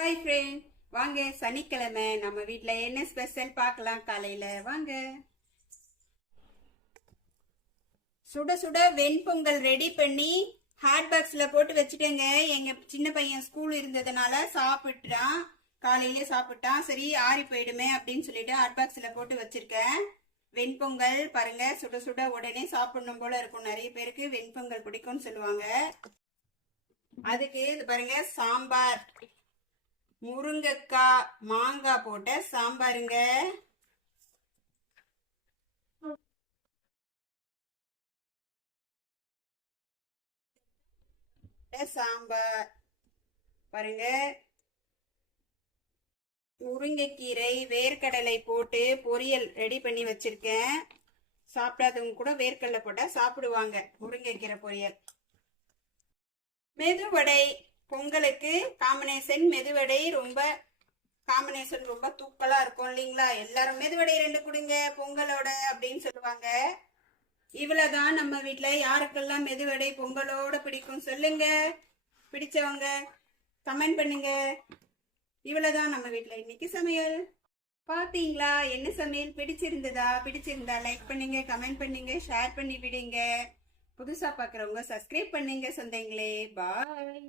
Hi friend, வாங்க சனிக்கிழமை நம்ம வீட்ல என்ன ஸ்பெஷல் பார்க்கலாம். காலையில வாங்க. சுட சுட வெண்பொங்கல் ரெடி பண்ணி ஹாட் பாக்ஸ்ல போட்டு வச்சுட்டேங்க. எங்க சின்ன பையன் ஸ்கூல் இருந்ததுனால சாப்பிட்டான், காலையிலே சாப்பிட்டான். சரி ஆறி போயிடுமே அப்படின்னு சொல்லிட்டு ஹாட் பாக்ஸ்ல போட்டு வச்சிருக்கேன். வெண்பொங்கல் பாருங்க, சுட சுட உடனே சாப்பிடணும் போல இருக்கும். நிறைய பேருக்கு வெண்பொங்கல் பிடிக்கும்னு சொல்லுவாங்க. அதுக்கு இது பாருங்க, சாம்பார், முருங்கைக்காய் மாங்காய் போட்ட சாம்பாருங்க. சாம்பார் பாருங்க, முருங்கைக்கீரை வேர்க்கடலை போட்டு பொரியல் ரெடி பண்ணி வச்சிருக்கேன். சாப்பிடாதவங்க கூட வேர்க்கடலை போட்டா சாப்பிடுவாங்க. முருங்கைக்கீரை பொரியல். மெதுவடை பொங்கலுக்கு காம்பினேஷன். மெதுவடை ரொம்ப காம்பினேஷன் ரொம்ப தூக்கலா இருக்கும் இல்லைங்களா? எல்லாரும் மெதுவடை 2 கொடுங்க பொங்கலோட அப்படின்னு சொல்லுவாங்க. இவ்வளவுதான் நம்ம வீட்டுல. யாருக்கெல்லாம் மெதுவடை பொங்கலோட பிடிக்கும் சொல்லுங்க. பிடிச்சவங்க கமெண்ட் பண்ணுங்க. இவ்வளவுதான் நம்ம வீட்டுல இன்னைக்கு சமையல். பாத்தீங்களா என்ன சமையல்? பிடிச்சிருந்தா லைக் பண்ணுங்க, கமெண்ட் பண்ணுங்க, ஷேர் பண்ணி விடுங்க. புதுசா பாக்குறவங்க சப்ஸ்கிரைப் பண்ணுங்க சொந்தங்களே. பாய்.